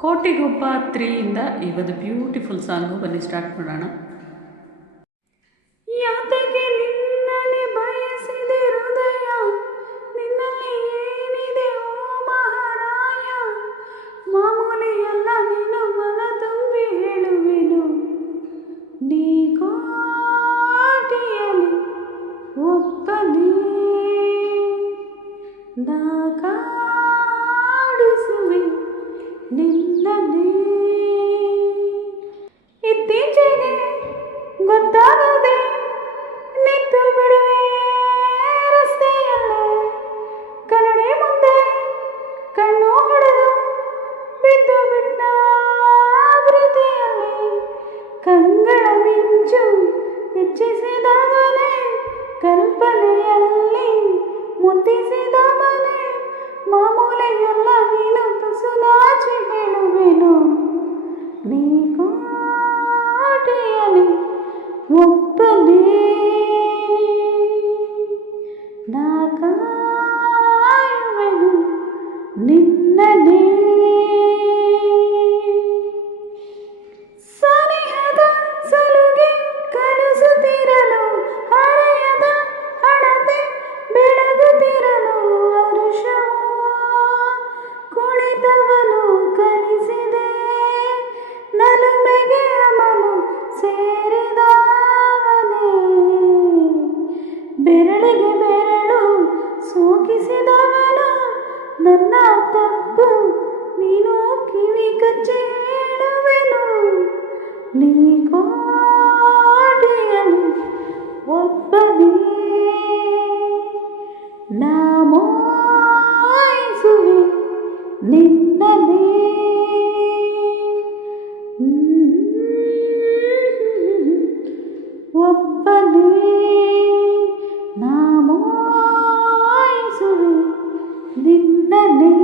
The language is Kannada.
ಕೋಟಿಗೊಬ್ಬ 3 ಇವತ್ತು ಬ್ಯೂಟಿಫುಲ್ ಸಾಂಗು ಬನ್ನಿ ಸ್ಟಾರ್ಟ್ ಮಾಡೋಣ. ಯಾತಕ್ಕೆ ನಿನ್ನನೆ ಬಯಸಿದೆ ಹೃದಯ, ನಿನ್ನಲ್ಲಿ ಏನಿದೆ ಓ ಮಹಾರಾಯ, ಮಾಮೂಲಿಯಲ್ಲ ನೀನು ಮನ ತುಂಬಿ ಹೇಳುವೆನು, ನೀ ಕೋಟಿಯಲ್ಲಿ ಒಬ್ಬನೇ ನಾ ಕಾಡಿಸುವೆ ನಿನ್ನನೇ. ಇತ್ತೀಚೆಗೆ ಗೊತ್ತಾಗದೆ ನಿಂತು ಬಿಡುವೆ ರಸ್ತೆಯಲ್ಲೇ, ಕನ್ನಡಿ ಮುಂದೆ ಕಣ್ಣು ಹೊಡೆದು ಬಿದ್ದು ಬಿಟ್ಟ ಪ್ರೀತಿಯಲ್ಲಿ, ಕಂಗಳ ಮಿಂಚು ಹೆಚ್ಚಿಸಿದವನೇ, ಕಲ್ಪನೆಯಲ್ಲಿ ಮುದ್ದಿಸಿದವನೇ, ಮಾಮೂಲಿಯಲ್ಲ ನೀನು ತುಸು ನಾಚಿ ಹೇಳುವೆನು, ನೀ ಕೋಟೆಯಲ್ಲಿ ಒಬ್ಬನೇ ನಾ ಕಾಯುವೆನು ನಿನ್ನನೇ. ಸನಿಹದ ಸಲುಗೆ ಕನಸುತ್ತಿರಲು, ಹರೆಯದ ಹಣತೆ ಬೆಳಗುತ್ತಿರಲು, ಹರುಷ ಕುಣಿತವನು ಕಲಿಸಿದೆ, ನಲುಮೆಗೆ ಅಮಲು ಸೇರಿದವನೇ, ಬೆರಳಿಗೆ ಬೆರಳು ಸೋಕಿಸಿದವನು, ನನ್ನ ತಪ್ಪು ನೀನು ಕಿವಿ ಕಚ್ಚಿ ಹೇಳುವೆನು, ನೀ ಕೋಟೆಯಲ್ಲಿ ಒಬ್ಬನೇ ನಾ ಮೋಹಿಸುವೆ ನಿನ್ನನೇ. ಒಬ್ಬನೇ ನಾ ಮೋಹಿಸುವೆ ನಿನ್ನನೇ.